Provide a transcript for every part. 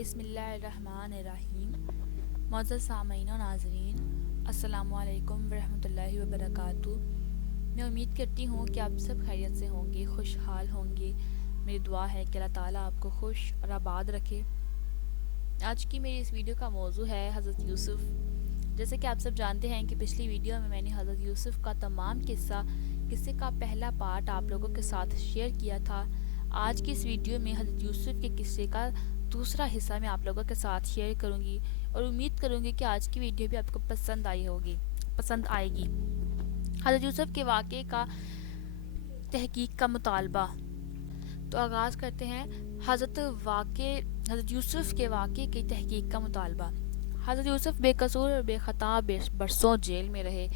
بسم اللہ الرحمن الرحیم۔ معزز سامعین و ناظرین، السلام علیکم ورحمۃ اللہ وبرکاتہ۔ میں امید کرتی ہوں کہ آپ سب خیریت سے ہوں گے، خوشحال ہوں گے۔ میری دعا ہے کہ اللہ تعالیٰ آپ کو خوش اور آباد رکھے۔ آج کی میری اس ویڈیو کا موضوع ہے حضرت یوسف۔ جیسے کہ آپ سب جانتے ہیں کہ پچھلی ویڈیو میں نے حضرت یوسف کا تمام قصے کا پہلا پارٹ آپ لوگوں کے ساتھ شیئر کیا تھا۔ آج کی اس ویڈیو میں حضرت یوسف کے قصے کا دوسرا حصہ میں آپ لوگوں کے ساتھ شیئر کروں گی، اور امید کروں گی کہ آج کی ویڈیو بھی آپ کو پسند آئے گی۔ حضرت یوسف کے واقعے کا تحقیق کا مطالبہ۔ تو آغاز کرتے ہیں حضرت یوسف کے واقعے کی تحقیق کا مطالبہ۔ حضرت یوسف بے قصور اور بے خطا برسوں جیل میں رہے،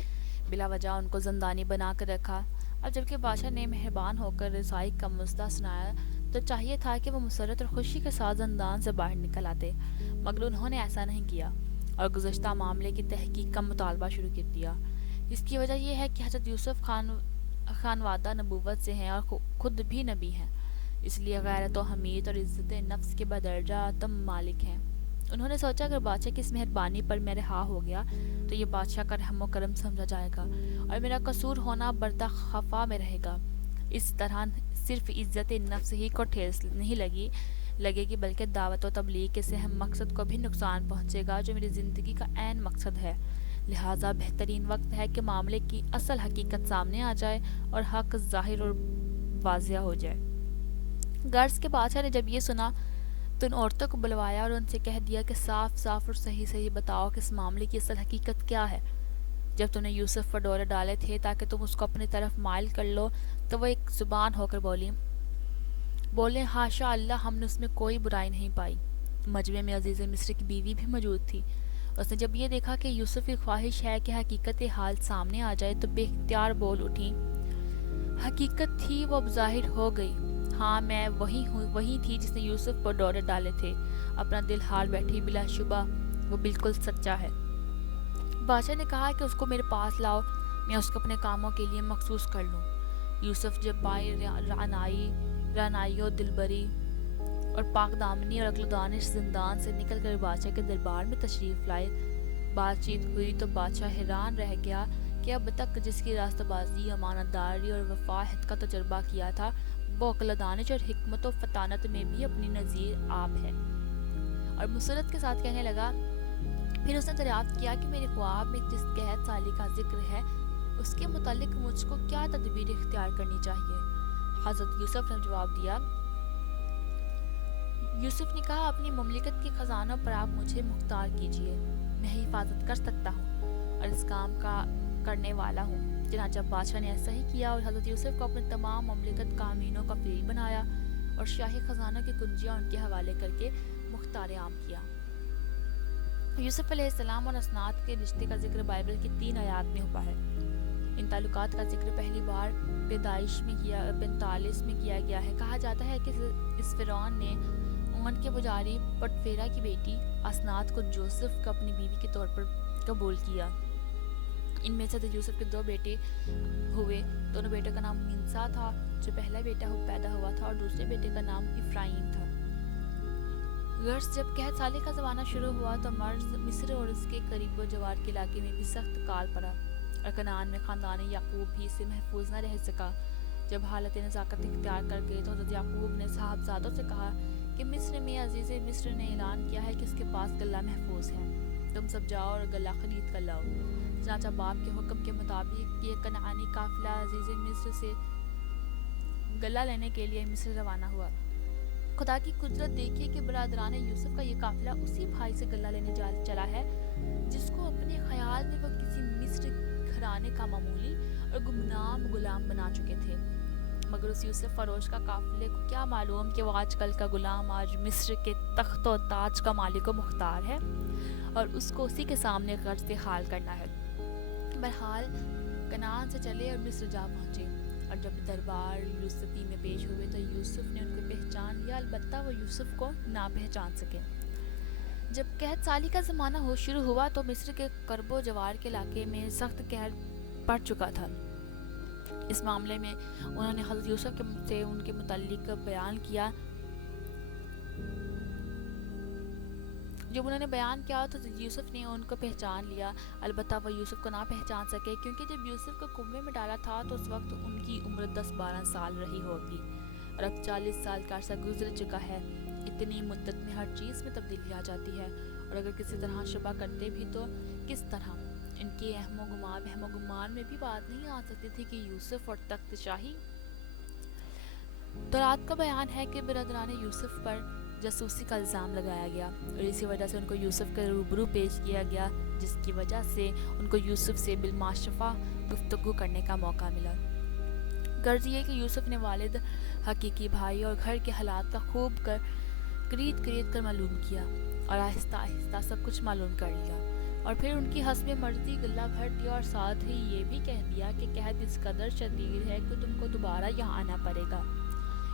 بلا وجہ ان کو زندانی بنا کر رکھا۔ اب جبکہ بادشاہ نے مہربان ہو کر رسائی کا مژدہ سنایا تو چاہیے تھا کہ وہ مسرت اور خوشی کے ساتھ زندان سے باہر نکل آتے، مگر انہوں نے ایسا نہیں کیا اور گزشتہ معاملے کی تحقیق کا مطالبہ شروع کر دیا۔ اس کی وجہ یہ ہے کہ حضرت یوسف خانوادہ نبوت سے ہیں اور خود بھی نبی ہیں، اس لیے غیرت و حمیت اور عزت نفس کے بدرجہ تم مالک ہیں۔ انہوں نے سوچا اگر بادشاہ کی اس مہربانی پر میں رہا ہو گیا تو یہ بادشاہ کا رحم و کرم سمجھا جائے گا اور میرا قصور ہونا بردہ خفا میں رہے گا۔ اس طرح صرف عزت نفس ہی کو ٹھیس نہیں لگے گی، بلکہ دعوت و تبلیغ کے سہم مقصد کو بھی نقصان پہنچے گا جو میری زندگی کا عین مقصد ہے۔ لہٰذا بہترین وقت ہے کہ معاملے کی اصل حقیقت سامنے آ جائے اور حق ظاہر اور واضح ہو جائے۔ غرض کے بادشاہ نے جب یہ سنا تو ان عورتوں کو بلوایا اور ان سے کہہ دیا کہ صاف صاف اور صحیح بتاؤ کہ اس معاملے کی اصل حقیقت کیا ہے۔ جب تم نے یوسف پر ڈورے ڈالے تھے تاکہ تم اس کو اپنی طرف مائل کر لو تو وہ ایک زبان ہو کر بولے حاشا اللہ، ہم نے اس میں کوئی برائی نہیں پائی۔ مجمع میں عزیز مصر کی بیوی بھی موجود تھی۔ اس نے جب یہ دیکھا کہ یوسف کی خواہش ہے کہ حقیقت حال سامنے آ جائے تو بے اختیار بول اٹھی، حقیقت تھی وہ اب ظاہر ہو گئی۔ ہاں، میں وہی تھی جس نے یوسف پر ڈورے ڈالے تھے۔ اپنا دل ہار بیٹھی، بلا شبہ وہ بالکل سچا ہے۔ بادشاہ نے کہا کہ اس کو میرے پاس لاؤ، میں اس کو اپنے کاموں کے لیے مخصوص کر لوں۔ یوسف جب پائے رعنائی و دلبری اور پاک دامنی اور عقل و دانش زندان سے نکل کر بادشاہ کے دربار میں تشریف لائے۔ بات چیت ہوئی تو بادشاہ حیران رہ گیا کہ اب تک جس کی راستہ بازی، امانت داری اور وفاحت کا تجربہ کیا تھا، وہ عقل و دانش اور حکمت و فطانت میں بھی اپنی نظیر آپ ہے، اور مسرت کے ساتھ کہنے لگا۔ پھر اس نے دریافت کیا کہ میرے خواب میں جس قحط سالی کا ذکر ہے اس کے متعلق مجھ کو کیا تدبیر اختیار کرنی چاہیے۔ حضرت یوسف نے جواب دیا، یوسف نے کہا اپنی مملکت کے خزانوں پر آپ مجھے مختار کیجیے، میں حفاظت کر سکتا ہوں اور اس کام کا کرنے والا ہوں۔ چنانچہ بادشاہ نے ایسا ہی کیا اور حضرت یوسف کو اپنے تمام مملکت کا امینوں کا فیل بنایا اور شاہی خزانوں کی کنجیاں ان کے حوالے کر کے مختار عام کیا۔ یوسف علیہ السلام اور اسناد کے رشتے کا ذکر بائبل کی 3 آیات میں ہوا ہے۔ ان تعلقات کا ذکر پہلی بار پیدائش میں 45 میں کیا گیا ہے۔ کہا جاتا ہے کہ اس فرعون نے امن کے پجاری پٹفیرا کی بیٹی اسناد کو جوسف کو اپنی بیوی کے طور پر قبول کیا۔ ان میں سے یوسف کے 2 بیٹے ہوئے۔ دونوں بیٹوں کا نام منسا تھا جو پہلا بیٹا پیدا ہوا تھا، اور دوسرے بیٹے کا نام افرایم تھا۔ غرض جب قحط سالی کا زمانہ شروع ہوا تو مصر اور اس کے قریب و جوار کے علاقے میں بھی سخت کال پڑا، اور کنعان میں خاندان یعقوب بھی اس سے محفوظ نہ رہ سکا۔ جب حالت نزاکت اختیار کر گئی تو حضرت یعقوب نے صاحبزادوں سے کہا کہ مصر میں عزیز مصر نے اعلان کیا ہے کہ اس کے پاس غلہ محفوظ ہے، تم سب جاؤ اور غلہ خرید کر لاؤ۔ چنانچہ باپ کے حکم کے مطابق یہ کنعانی قافلہ عزیز مصر سے غلہ لینے کے لیے مصر روانہ ہوا۔ خدا کی قدرت دیکھیے کہ برادران یوسف کا یہ قافلہ اسی بھائی سے غلہ لینے چلا ہے جس کو اپنے خیال میں وہ کسی مصر گھرانے کا معمولی اور گمنام غلام بنا چکے تھے، مگر اس یوسف فروش کا قافلے کو کیا معلوم کہ وہ آج کل کا غلام آج مصر کے تخت و تاج کا مالک و مختار ہے اور اس کو اسی کے سامنے غرض حال کرنا ہے۔ بہرحال کنعان سے چلے اور مصر جا پہنچے، اور جب دربار یوسفی میں پیش ہوئے تو یوسف نے ان کو پہچان لیا، البتہ وہ یوسف کو نہ پہچان سکے۔ جب قحط سالی کا زمانہ شروع ہوا تو مصر کے قرب و جوار کے علاقے میں سخت قحط پڑ چکا تھا۔ اس معاملے میں انہوں نے حضرت یوسف سے ان کے متعلق بیان کیا جب انہوں نے بیان کیا تو یوسف نے ان کو پہچان لیا، البتہ وہ یوسف کو نہ پہچان سکے، کیونکہ جب یوسف کو کنویں میں ڈالا تھا تو اس وقت ان کی عمر 10-12 سال رہی ہوگی، اور اب 40 سال کا عرصہ گزر چکا ہے۔ اتنی مدت میں ہر چیز میں تبدیلی آ جاتی ہے، اور اگر کسی طرح شبہ کرتے بھی تو کس طرح؟ ان کے وہم و گمان میں بھی بات نہیں آ سکتی تھی کہ یوسف اور تخت شاہی۔ تورات کا بیان ہے کہ برادران یوسف پر جاسوسی کا الزام لگایا گیا، اور اسی وجہ سے ان کو یوسف کے روبرو پیش کیا گیا، جس کی وجہ سے ان کو یوسف سے بالماشفہ گفتگو کرنے کا موقع ملا۔ غرض یہ کہ یوسف نے والد، حقیقی بھائی اور گھر کے حالات کا خوب قرید کر معلوم کیا، اور آہستہ آہستہ سب کچھ معلوم کر لیا، اور پھر ان کی حسب مرضی غلہ بھر دیا، اور ساتھ ہی یہ بھی کہہ دیا کہ قحط اس قدر شدید ہے کہ تم کو دوبارہ یہاں آنا پڑے گا۔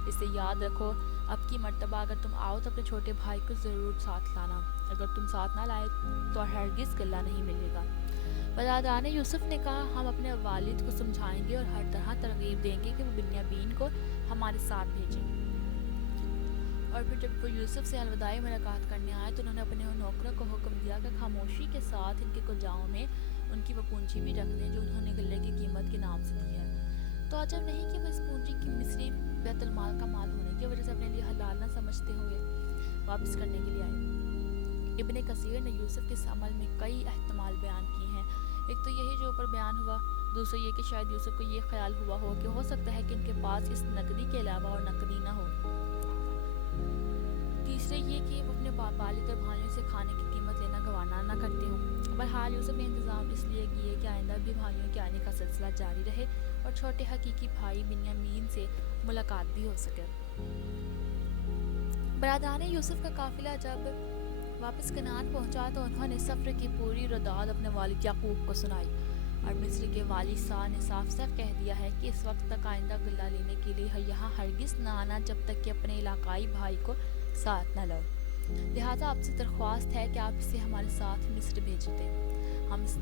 اسے یاد رکھو، اب کی مرتبہ اگر تم آؤ تو اپنے چھوٹے بھائی کو ضرور ساتھ لانا، اگر تم ساتھ نہ لائے تو ہرگز غلہ نہیں ملے گا۔ برادران یوسف نے کہا، ہم اپنے والد کو سمجھائیں گے اور ہر طرح ترغیب دیں گے کہ وہ بنیامین کو ہمارے ساتھ بھیجیں۔ اور پھر جب وہ یوسف سے الوداعی ملاقات کرنے آئے تو انہوں نے اپنے نوکروں کو حکم دیا کہ خاموشی کے ساتھ ان کے کلجاؤں میں ان کی وہ پونجی بھی رکھ دیں جو انہوں نے غلے کی قیمت کے نام سے دی ہے۔ تو عجب نہیں کہ وہ اس پونجی کی مصری بیت المال کا مال ہونے کی وجہ سے اپنے لیے حلال نہ سمجھتے ہوئے واپس کرنے کے لیے آئے۔ ابن کثیر نے یوسف کے اس عمل میں کئی احتمال بیان کیے ہیں۔ ایک تو یہی جو اوپر بیان ہوا، دوسرا یہ کہ شاید یوسف کو یہ خیال ہوا ہو کہ ہو سکتا ہے کہ ان کے پاس اس نقدی کے علاوہ اور نقدی نہ ہو، تیسرے یہ کہ وہ اپنے والد اور بھائیوں سے کھانے کی قیمت لینا گوارا نہ کرتے ہوں۔ بہرحال یوسف نے انتظام اس لیے کیے کہ آئندہ بھی بھائیوں کے آنے کا سلسلہ جاری رہے اور چھوٹے حقیقی بھائی بنیامین سے ملاقات بھی ہو سکے۔ برادران یوسف کا قافلہ جب واپس کنعان پہنچا تو انہوں نے سفر کی پوری رداد اپنے والد یعقوب کو سنائی، اور مصر کے والی سا نے صاف صاف کہہ دیا ہے کہ اس وقت تک آئندہ غلہ لینے کے لیے یہاں ہرگز نہ آنا جب تک کہ اپنے علاقائی بھائی کو ساتھ نہ لاؤ، لہٰذا آپ سے درخواست ہے کہ آپ اسے ہمارے ساتھ مصر بھیج دیں، ہم اس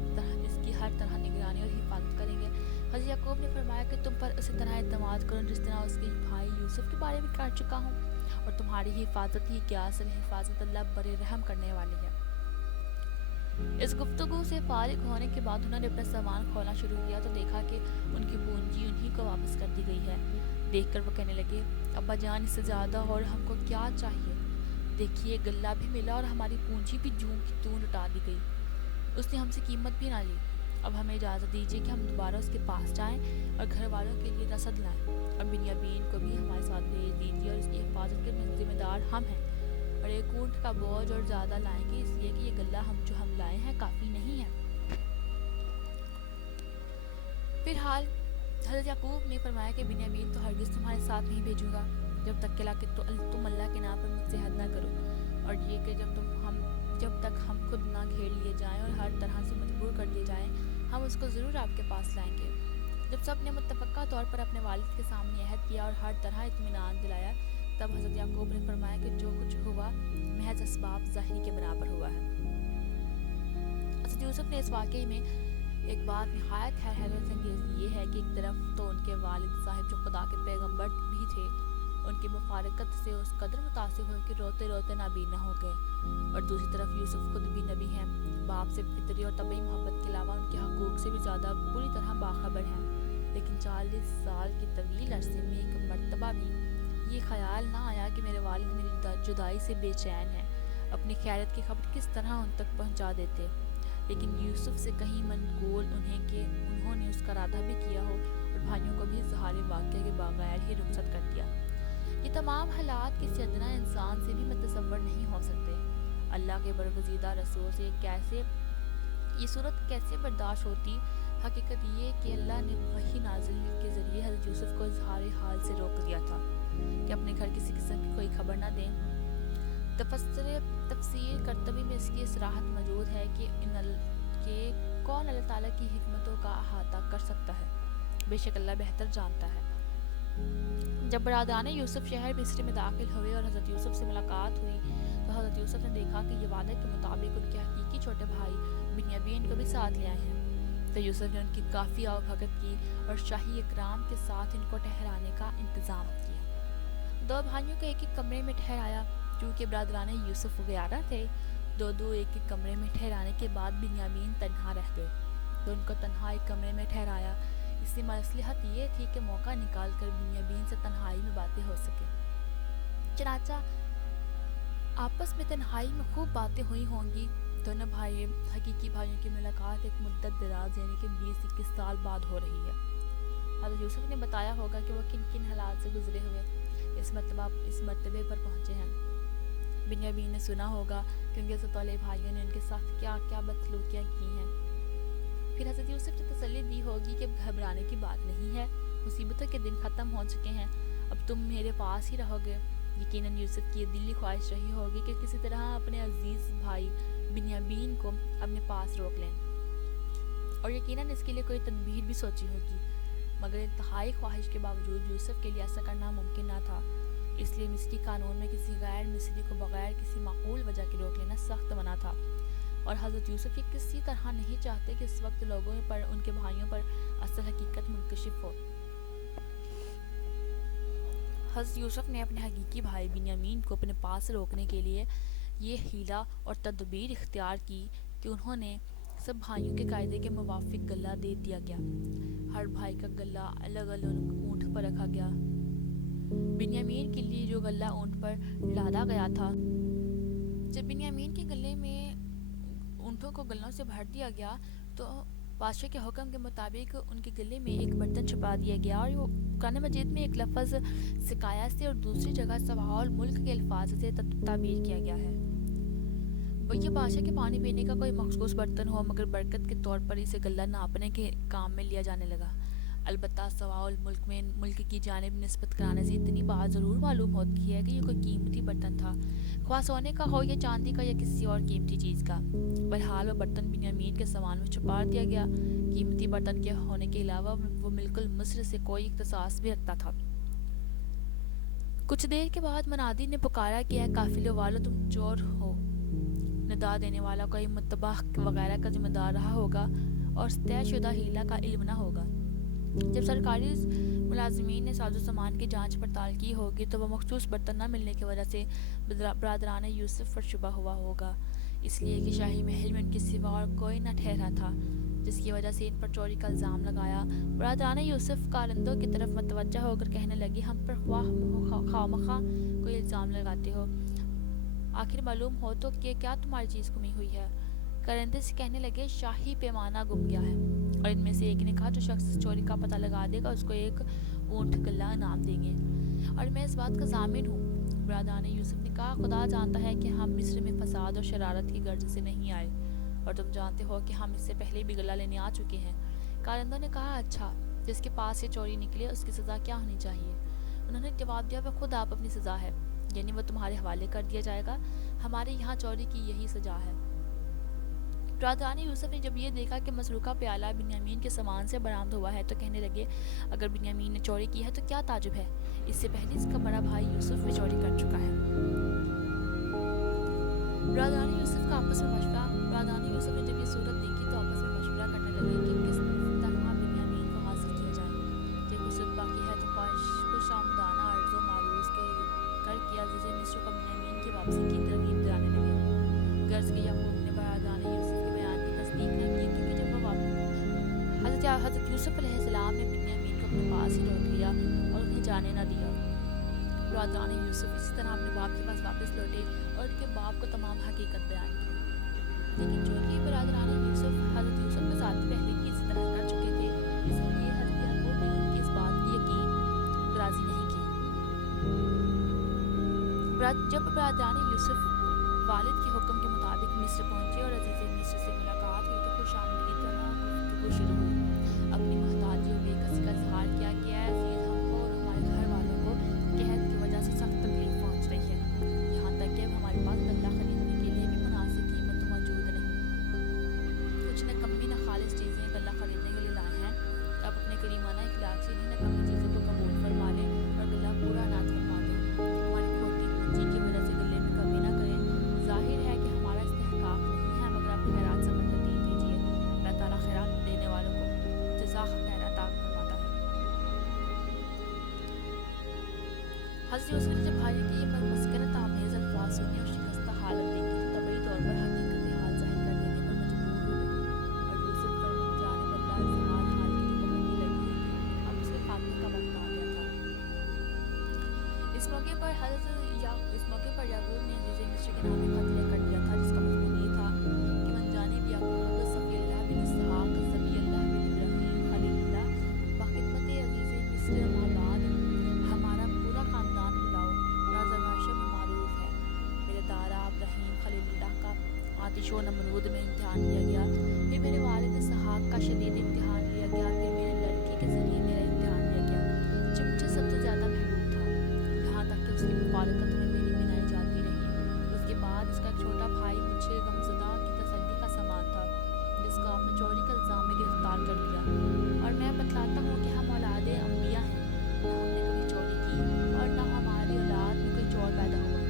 کی ہر طرح نگرانی اور حفاظت کریں گے۔ حضرت یعقوب نے فرمایا کہ تم پر اسی طرح اعتماد کروں جس طرح اس کے بھائی یوسف کے بارے میں کر چکا ہوں، اور تمہاری حفاظت ہی کیا، اصل حفاظت اللہ بڑے رحم کرنے والی ہے۔ اس گفتگو سے فارغ ہونے کے بعد انہوں نے اپنا سامان کھولنا شروع کیا تو دیکھا کہ ان کی پونجی انہی کو واپس کر دی گئی ہے۔ دیکھ کر وہ کہنے لگے، ابا جان اس سے زیادہ اور ہم کو کیا چاہیے، دیکھیے غلہ بھی ملا اور ہماری پونجی بھی جوں کی توں لٹا دی گئی، اس نے ہم سے قیمت بھی نہ لی۔ اب ہمیں اجازت دیجیے کہ ہم دوبارہ اس کے پاس جائیں اور گھر والوں کے لیے رسد لائیں، اور بنیامین کو بھی ہمارے ساتھ بھیج دیجیے، اور اس کی حفاظت کے ذمہ دار ہم ہیں، اور ایک اونٹ کا بوجھ اور زیادہ لائیں گے، اس لیے کہ یہ غلہ ہم لائے ہیں کافی نہیں ہے۔ فی الحال حضرت یعقوب نے فرمایا کہ بنیامین تو ہرگز تمہارے ساتھ نہیں بھیجوں گا جب تک کہ تم اللہ کے نام پر مجھ سے حد نہ کرو، اور یہ کہ جب تک ہم خود نہ گھیر لیے جائیں اور ہر طرح سے مجبور کر دیے جائیں، ہم اس کو ضرور آپ کے پاس لائیں گے۔ جب سب نے متفقہ طور پر اپنے والد کے سامنے عہد کیا اور ہر طرح اطمینان دلایا، تب حضرت یعقوب نے فرمایا کہ جو کچھ ہوا محض اسباب ظاہری کے بنا پر ہوا ہے۔ حضرت یوسف نے اس واقعے میں ایک بات نہایت حیرت انگیز یہ ہے کہ ایک طرف تو ان کے والد صاحب جو خدا کے پیغمبر بھی تھے، ان کی مفارقت سے اس قدر متاثر ہوئے کہ روتے روتے نابینا ہو گئے، اور دوسری طرف یوسف خود بھی نبی ہیں، باپ سے فطری اور طبعی محبت کے علاوہ ان کے حقوق سے بھی زیادہ پوری طرح باخبر ہیں، لیکن 40 سال کے طویل عرصے میں ایک مرتبہ بھی یہ خیال نہ آیا کہ میرے والد میری جدائی سے بے چین ہیں، اپنی خیرت کی خبر کس طرح ان تک پہنچا دیتے، لیکن یوسف سے کہیں منقول انہوں نے اس کا ارادہ بھی کیا ہو اور بھائیوں کو بھی اظہار واقعہ کے بغیر ہی رخصت کر دیا۔ یہ تمام حالات کسی ادنا انسان سے بھی متصور نہیں ہو سکتے۔ اللہ کے برگزیدہ رسول سے کیسے یہ صورت کیسے برداشت ہوتی؟ حقیقت یہ کہ اللہ نے وحی نازل کے ذریعے حضرت یوسف کو اظہار حال سے روک دیا تھا کہ اپنے گھر کسی قسم کی کوئی خبر نہ دیں۔ تفسیر قرطبی میں اس کی صراحت موجود ہے کہ کون اللہ تعالیٰ کی حکمتوں کا احاطہ کر سکتا ہے، بے شک اللہ بہتر جانتا ہے۔ جب برادران یوسف شہر مصر میں داخل ہوئے اور حضرت یوسف سے ملاقات ہوئی تو حضرت یوسف نے دیکھا کہ یہ وعدے کے مطابق ان کے حقیقی چھوٹے بھائی بنیامین کو بھی ساتھ لے آئے ہیں، تو یوسف نے ان کی کافی آؤ بھگت کی اور شاہی اکرام کے ساتھ ان کو ٹھہرانے کا انتظام کیا۔ دو بھائیوں کو ایک ایک کمرے میں ٹھہرایا، چونکہ برادران یوسف 11 تھے دو دو ایک ایک کمرے میں ٹھہرانے کے بعد بنیامین تنہا رہ گئے تو ان کو تنہا ایک کمرے میں ٹھہرایا۔ اس کی مصلحت یہ تھی کہ موقع نکال کر بنیامین سے تنہائی میں باتیں ہو سکے۔ چنانچہ آپس میں تنہائی میں خوب باتیں ہوئی ہوں گی۔ دونوں بھائی حقیقی بھائیوں کی ملاقات ایک مدت دراز یعنی کہ 20-21 سال بعد ہو رہی ہے۔ حضرت یوسف نے بتایا ہوگا کہ وہ کن کن حالات سے گزرے ہوئے اس مرتبے پر پہنچے ہیں۔ بنیامین نے سنا ہوگا کہ ان کے ستولے بھائیوں نے ان کے ساتھ کیا کیا بدسلوکیاں کی ہیں۔ پھر حضرت یوسف نے تسلی دی ہوگی کہ گھبرانے کی بات نہیں ہے، مصیبتوں کے دن ختم ہو چکے ہیں، اب تم میرے پاس ہی رہو گے۔ یقیناً یوسف کی یہ دلی خواہش رہی ہوگی کہ کسی طرح اپنے عزیز بھائی بنیامین کو اپنے پاس روک لیں، اور یقیناً اس کے لیے کوئی تدبیر بھی سوچی ہوگی، مگر انتہائی خواہش کے باوجود یوسف کے لیے ایسا کرنا ممکن نہ تھا۔ اس لیے مصری قانون میں کسی غیر مصری کو بغیر کسی معقول وجہ کے روک لینا سخت منع تھا، اور حضرت یوسف یہ کسی طرح نہیں چاہتے کہ اس وقت لوگوں پر ان کے بھائیوں پر اصل حقیقت منکشف ہو۔ حضرت یوسف نے اپنے حقیقی بھائی بنیامین کو اپنے پاس روکنے کے لیے یہ حیلہ اور تدبیر اختیار کی کہ انہوں نے سب بھائیوں کے قاعدے کے موافق غلہ دے دیا گیا۔ ہر بھائی کا غلہ الگ الگ اونٹ پر رکھا گیا۔ بنیامین کے لیے جو غلہ اونٹ پر لادا گیا تھا، جب بنیامین کے گلے میں اونٹوں کو غلوں سے بھر دیا گیا تو بادشاہ کے حکم کے مطابق ان کے گلے میں ایک برتن چھپا دیا گیا، اور قرآن مجید میں ایک لفظ سقایا سے اور دوسری جگہ سبع الملک کے الفاظ سے تعبیر کیا گیا ہے۔ یہ بادشاہ کے پانی پینے کا کوئی مخصوص برتن ہو، مگر برکت کے طور پر اسے غلہ ناپنے کے کام میں لیا جانے لگا۔ البتہ سبع الملک میں ملک کی جانب نسبت کرانے سے اتنی بات ضرور معلوم ہوتی ہے کہ یہ کوئی قیمتی برتن تھا، خواہ سونے کا ہو یا چاندی کا یا کسی اور قیمتی چیز کا۔ بہرحال وہ برتن بنیامین کے سامان میں چھپا دیا گیا۔ قیمتی برتن کے ہونے کے علاوہ وہ ملک مصر سے کوئی اختصاص بھی رکھتا تھا۔ کچھ دیر کے بعد منادی نے پکارا کہ اے قافلے والو، تم چور ہو۔ ندا دینے والا کوئی متبع وغیرہ کا ذمہ دار رہا ہوگا اور طے شدہ حیلہ کا علم نہ ہوگا۔ جب سرکاری ملازمین نے ساز و سامان کی جانچ پڑتال کی ہوگی تو وہ مخصوص برتن نہ ملنے کی وجہ سے برادران یوسف پر شبہ ہوا ہوگا، اس لیے کہ شاہی محل میں ان کے سوا اور کوئی نہ ٹھہرا تھا، جس کی وجہ سے ان پر چوری کا الزام لگایا۔ برادران یوسف کارندوں کی طرف متوجہ ہو کر کہنے لگے، ہم پر خواہ کوئی الزام لگاتے ہو، آخر معلوم ہو تو کہ کیا تمہاری چیز گمی ہوئی ہے۔ کارندے سے کہنے لگے، شاہی پیمانہ گم گیا ہے، اور ان میں سے ایک نے کہا، جو شخص چوری کا پتہ لگا دے گا اس کو ایک اونٹ غلہ انعام دیں گے، اور میں اس بات کا ضامن ہوں۔ برادران یوسف نے کہا، خدا جانتا ہے کہ ہم مصر میں فساد اور شرارت کی غرض سے نہیں آئے، اور تم جانتے ہو کہ ہم اس سے پہلے بھی غلہ لینے آ چکے ہیں۔ کارندوں نے کہا، اچھا، جس کے پاس سے چوری نکلے اس کی سزا کیا ہونی چاہیے؟ انہوں نے جواب دیا، وہ خود آپ اپنی سزا ہے، یعنی وہ تمہارے حوالے کر دیا جائے گا۔ ہمارے یہاں چوری کی یہی سزا ہے۔ برادران یوسف نے جب یہ دیکھا کہ مسروقہ پیالہ بنیامین کے سامان سے برآمد ہوا ہے تو کہنے لگے، اگر بنیامین نے چوری کی ہے تو کیا تعجب ہے، اس سے پہلے اس کا بڑا بھائی یوسف بھی چوری کر چکا ہے۔ برادران یوسف نے جب یہ صورت دیکھی تو آپس میں مشورہ کرنے لگے کہ کس طرح بنیامین کو حاصل کیا جائے۔ جب فرصت باقی ہے تو خوش آمدانہ عرض و معروض کے کر کے عزیز مصر کو بنیامین کی واپسی کی ترغیب دلانے لگے۔ غرض کہ یعقوب نے برادران یوسف کے بیان کی تصدیق نہ کی، کیونکہ جب وہ حضرت یوسف علیہ السلام نے بنیامین کو اپنے پاس ہی روک لیا اور انہیں جانے نہ دیا۔ برادران یوسف اسی طرح اپنے باپ کے پاس واپس لوٹے اور ان کے باپ کو تمام حقیقت بیان کی، لیکن چونکہ برادران یوسف حضرت یوسف کے ساتھ پہلے بھی اسی طرح کر چکے تھے، اس لیے حضرت یعقوب نے ان کی اس بات کی یقین درازی نہیں کی۔ جب برادران یوسف والد کے حکم کے مطابق مصر پہنچے اور عزیز مصر سے ملاقات ہوئی تو خوش آمدید گفتگو شروع ہوئی۔ اپنی محتاجی اور بے کسی کا اظہار کیا کہ اے عزیز، ہم کو اور ہمارے گھر والوں کو قحط کی وجہ سے سخت تکلیف پہنچ رہی ہے، یہاں تک کہ اب ہمارے پاس غلہ خریدنے کے لیے بھی مناسب قیمت موجود نہیں۔ کچھ نکمی ناخالص چیزیں غلہ خریدنے کے لیے لائے ہیں، اب اپنے کریمانہ اخلاق سے انہیں نکمی چیزوں کو قبول فرما لیں اور غلہ پورا عنایت فرما دیں۔ ہماری کھوٹی پونجی کی وجہ سے غلے میں کمی نہ کریں۔ ظاہر ہے کہ ہمارا استحقاق نہیں ہے، مگر آپ خیرات سے برکت دے دیجیے۔ اللہ تعالیٰ خیرات دینے والوں کو جزا خیر عطا فرماتا ہے۔ حضرت یوسف نے جب بھائیوں کی یہ مسکرت آمیز الفاظ سنے اور شکستہ حالت دیکھی تو طبعی طور پر اس موقع پر یعقوب نے عزیز مصر کے نام خط لے کر دیا تھا، جس کا مضمون یہ تھا کہ من جانب یعقوب صفی اللہ بن اسحاق ذبی اللہ بن ابراہیم خلیل اللہ بخدمت عزیز مصر مابعد ہمارا پورا خاندان بلاؤ، راز معاشر میں معروف ہے۔ میرے دارا ابراہیم خلیل اللہ کا آتش و نمرود میں امتحان لیا گیا، پھر میرے والد اسحاق کا شدید امتحان لیا گیا، پھر میرے لڑکی کے ذریعے میرا امتحان لیا گیا جو مجھے سب سے زیادہ محبوب تھا، یہاں تک کہ اس کی مفارقت میں میری بینائی جاتی رہی۔ اس کے بعد اس کا ایک چھوٹا بھائی مجھے غمزدہ کی تسلی کا سامان تھا، جس کو آپ نے چوری کے الزام میں گرفتار کر لیا، اور میں بتلاتا ہوں کہ ہم اولاد انبیاء ہیں، نہ ہم نے کبھی چوری کی اور نہ ہماری اولاد میں کوئی چور پیدا ہوا۔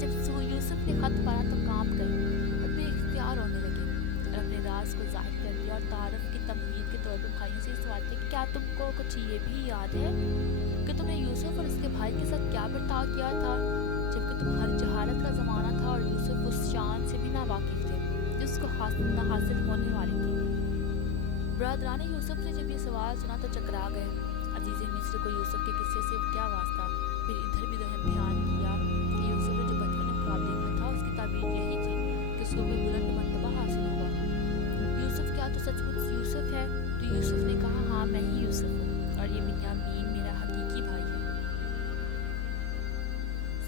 جب یوسف نے خط پڑھا تو کانپ گئے اور بے اختیار رونے لگے اور اپنے راز کو ظاہر کر دیا، اور تعارف کی تمہید کے طور پر بھائیوں سے سوال کیا کہ کیا تم کو کچھ یہ بھی یاد ہے کہ تم نے یوسف اور اس کے بھائی کے ساتھ کیا برتاؤ کیا تھا، جبکہ تمہاری جہالت کا زمانہ تھا اور یوسف اس شان سے بھی ناواقف تھے جس کو نہ حاصل ہونے والی تھی۔ برادران یوسف نے جب یہ سوال سنا تو چکرا گئے۔ عزیز مصر کو یوسف کے قصے سے کیا واسطہ؟ پھر ادھر بھی امتحان کیا کہ یوسف نے جو بچپن میں خواب دیکھا تھا، اس کی تعبیر یہی تھی کہ اس کو کوئی بلند مرتبہ حاصل ہوگا۔ یوسف کیا تو سچ مچ یوسف ہے؟ تو یوسف نے کہا ہاں میں ہی یوسف ہوں، اور یہ بنیامین میرا حقیقی بھائی ہے۔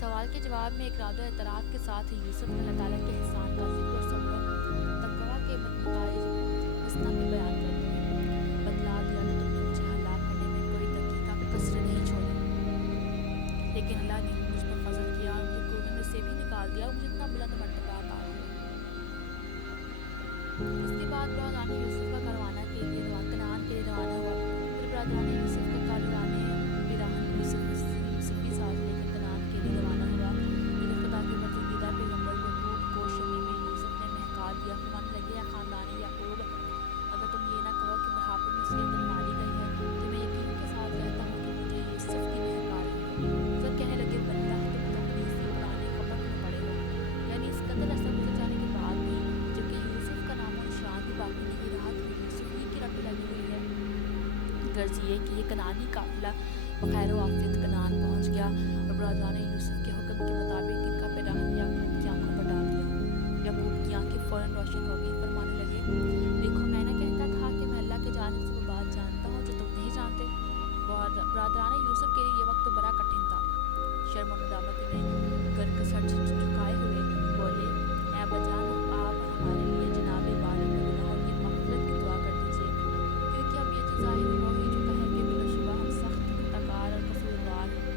سوال کے جواب میں اقرار و اعتراف کے ساتھ یوسف نے اللہ تعالیٰ کے احسان کا ذکر اور صبر و تقویٰ کے نتائج حسنہ میں بیان کر دیے۔ بتلا دیا کہ تم نے مجھے ہلاک کرنے میں کوئی دقیقہ بھی کسر نہیں چھوڑی، لیکن اللہ نے مجھ پر فضل کیا اور مجھے کنویں میں سے بھی نکال دیا اور مجھے اتنا بلند مرتبہ عطا ہوا۔ اس کے بعد برادران یوسف کا کاروانہ کے لیے کنعان کے لیے روانہ ہوا۔ پھر برادران یوسف کا کاروانہ براہن یوسفی ساز لے کر کنعان کے لیے روانہ ہوا، لیکن خدا کے پسندیدہ پیغمبر یعقوب کو شمی میں یوسف نے مہکا دیا۔ فرمانے لگے، اے خاندان یعقوب، اگر تم یہ نہ کہو کہ بڑھاپے میں مصیبت ماری گئی ہے تو میں یقین کے ساتھ کہتا ہوں کہ مجھے یوسف کی مہک آ رہی ہے۔ سب کہنے لگے، واللہ تم تو اپنی اسی پرانی خبر میں پڑے ہو، یعنی اس قدر عرصہ گزر جانے کے بعد بھی جبکہ یوسف کا نام و نشان بھی باقی نہیں رہا، تو یوسف ہی کی رٹی لگی ہوئی ہے۔ غرض یہ کہ یہ کنعانی قافلہ بخیر و عافیت کنعان پہنچ گیا اور برادران یوسف کے حکم کے مطابق ان کا پیراہن یعقوب کی آنکھوں پر ڈال دیا۔ یعقوب کی آنکھیں فوراً روشن ہو گئی، فرمانے لگے، دیکھو میں نے کہتا تھا کہ میں اللہ کی جانب سے وہ بات جانتا ہوں جو تم نہیں جانتے۔ برادران یوسف کے لیے یہ وقت بڑا کٹھن تھا۔ شرم و ندامت میں گرک سر جھکائے ہوئے بولے، اے ابا جان، آپ ہمارے لیے جناب باری کے گناہوں کی مغفرت کی دعا کر دیجیے، کیونکہ اب یہ تو ظاہر ہو ہی چکا ہے کہ بلا شبہ ہم سخت خطاکار اور قصوروار ہیں۔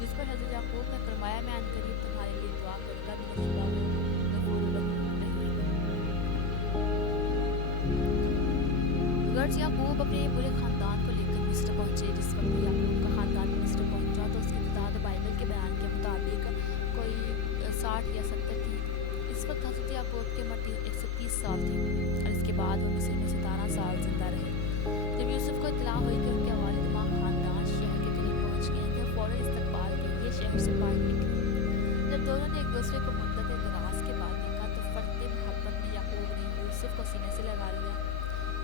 جس پر حضرت یعقوب نے فرمایا، میں عنقریب تمہارے لیے دعا کروں گا، بلا شبہ وہ غفور رحیم ہے۔ غرض یعقوب اپنے پورے خاندان کو لے کر مصر پہنچے۔ جس وقت بھی یعقوب کا خاندان مصر پہنچا تو اس کی تعداد بائبل کے بیان کے مطابق کوئی 60 یا 70 تھی۔ اس وقت حضرت یعقوب کی عمر 130 سال تھی اور اس کے بعد وہ مصر میں 17 سال زندہ رہے۔ جب یوسف کو اطلاع ہوئی کہ ان کے والد ماں خاندان شہر کے قریب پہنچ گئے ہیں تو فوراً استقبال کے لیے شہر سے باہر نکلے۔ جب دونوں نے ایک دوسرے کو مدت دراز کے بعد دیکھا تو فرط محبت میں یعقوب نے یوسف کو سینے سے لگا لیا،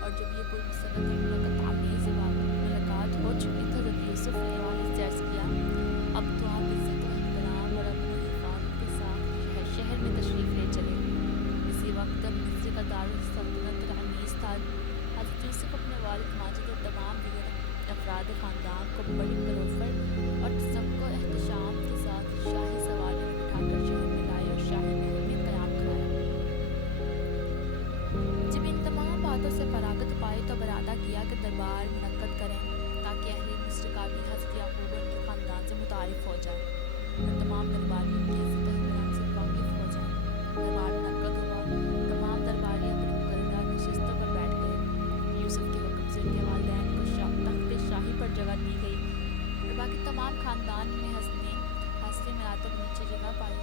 اور جب یہ پرمسرت ملاقات آمیز ملاقات ہو چکی تو حضرت یوسف نے والد سے عرض کیا، اب تو آپ عزت و احترام اور امن و حفاظت کے ساتھ شہر میں تشریف لے چلے۔ اسی وقت مصر کا دارالسلطنت رامسیس تھا۔ حضرت یوسف اپنے والد ماجد اور تمام دیگر افراد خاندان کو بڑی تروفر اور تسمک و احتشام کے ساتھ شاہی سواریوں میں بٹھا کر شہر میں لائے اور شاہی محل میں قیام کرایا۔ جب ان تمام باتوں سے فراغت پائی تو ارادہ کیا کہ دربار منعقد کریں تاکہ اہل مصر کا بھی حضرت یعقوب اور ان کے خاندان سے متعارف ہو جائے اور تمام درباری ان کی عزت و احترام سے واقف ہو جائیں۔ دربار منعقد ہوا، تمام درباری اپنی مقررہ نشستوں پر بیٹھ گئے۔ یوسف کے حکم سے ان کے والدین کو تخت شاہی پر جگہ دی گئی اور باقی تمام خاندان میں حسن مراتب نیچے جگہ پائی۔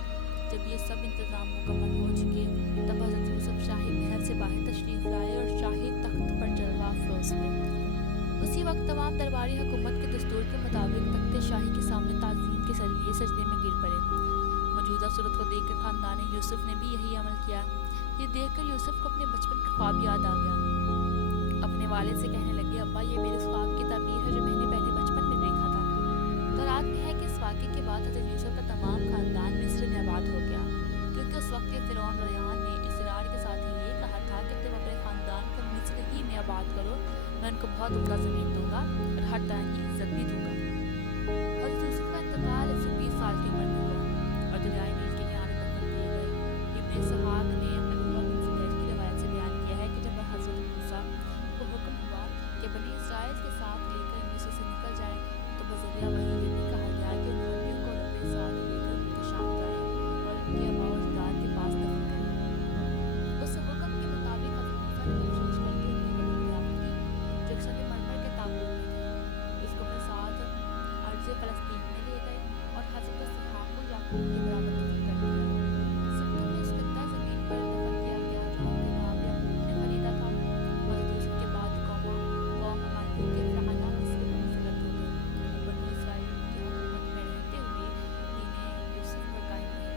جب یہ سب انتظام مکمل ہو چکے تب حضرت یوسف شاہی محل سے باہر تشریف لائے اور شاہی تخت پر جلوہ افروز ہوئے۔ اسی وقت تمام درباری حکومت کے دستور کے مطابق تخت شاہی کے سامنے تعظیم کے لیے سجدے میں گر پڑے۔ موجودہ صورت کو دیکھ کر خاندان یوسف نے بھی یہی عمل کیا۔ یہ دیکھ کر یوسف کو اپنے بچپن کا خواب یاد آ گیا۔ اپنے والد سے کہنے لگے، ابا یہ میرے خواب کی تعبیر ہے جو میں نے پہلے بچپن میں دیکھا تھا۔ تو روایات میں ہے کہ اس واقعے کے بعد حضرت یوسف کا تمام خاندان مصر میں آباد ہو گیا، کیونکہ اس وقت کے فرعون ریان نے اصرار کے ساتھ یہ کہا تھا کہ تم اپنے خاندان کو مصر ہی میں آباد کرو، میں ان کو بہت عمدہ زمین دوں گا اور ہر طرح کی عزت بھی دوں گا۔ حضرت یوسف کا انتقال 120 سال کی عمر میں ہوا اور دریائے نیل کے کنارے دفن کیے گئے۔ ابن اسحاق نے اپنے بابا بن زبیر کی روایت سے بیان کیا ہے کہ جب حضرت موسیٰ کو حکم ہوا کہ بنی اسرائیل کے ساتھ لے کر مصر سے نکل جائیں، تو بذریعہ وحی یہ بھی کہا گیا کہ ان حریوں کو اپنے ساتھ لے کر ملک شام جائیں اور ان کے آباء و اجداد کے پاس دفن کریں۔ اس حکم کے مطابق حضرت موسیٰ نے بخشش کر کے ان کی قبر دریافت کی، جو ایک سنگ مرمر کے تابوت میں تھی۔ اس کو اپنے ساتھ ارض فلسطین میں لے گئے اور حضرت اسحاق کو یعقوب کے برابر دفن کر دیا۔ سبتوں میں اس گندہ زمین پر دفن کیا گیا جہاں کے نام یعقوب نے خریدا تھا۔ حضرت یوسف کے بعد قوم امالیوں کے فرعنہ مصر میں مسلط ہو گئے اور بنو اسرائیل ان کی حکومت میں رہتے ہوئے دین یوسف پر قائم رہے،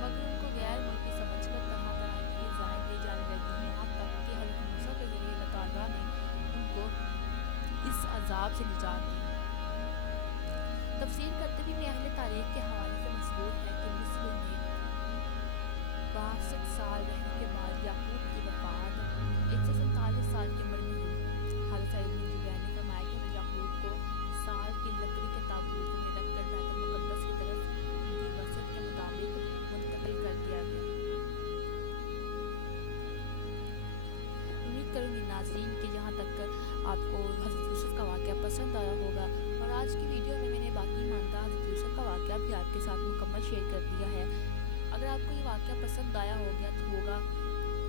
مگر ان کو غیر ملکی سمجھ کر طرح طرح کی ایذائیں دی جانے لگیں، یہاں تک کہ حضرت موسیٰ کے ذریعے اللہ تعالیٰ نے ان کو اس عذاب سے نجات دی۔ تفسیر قرطبی میں اہل تاریخ کے حوالے سے مذکور ہے کہ مصر میں 62 سال رہنے کے بعد یعقوب کی وفات 147 سال کی عمر میں ہوئی۔ حضرت سعید بن جبیر نے فرمایا کہ حضرت یعقوب کو سال کی لکڑی کے تابوت میں رکھ کر بیت المقدس کی طرف ان کی وصیت کے مطابق منتقل کر دیا گیا۔ امید کروں گی ناظرین کہ یہاں تک آپ کو حضرت یوسف کا واقعہ پسند آیا ہوگا، اور آج کی ویڈیو میں نے باقی ماندہ حضرت یوسف کا واقعہ بھی آپ کے ساتھ مکمل شیئر کر دیا ہے۔ اگر آپ کو یہ واقعہ پسند آیا ہوگا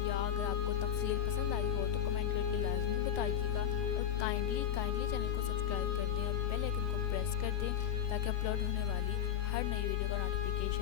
یا اگر آپ کو تفصیل پسند آئی ہو تو کمنٹ کر کے لازمی بتائیے گا، اور کائنڈلی چینل کو سبسکرائب کر دیں اور بیل آئکن کو پریس کر دیں تاکہ اپلوڈ ہونے والی ہر نئی ویڈیو کا نوٹیفیکیشن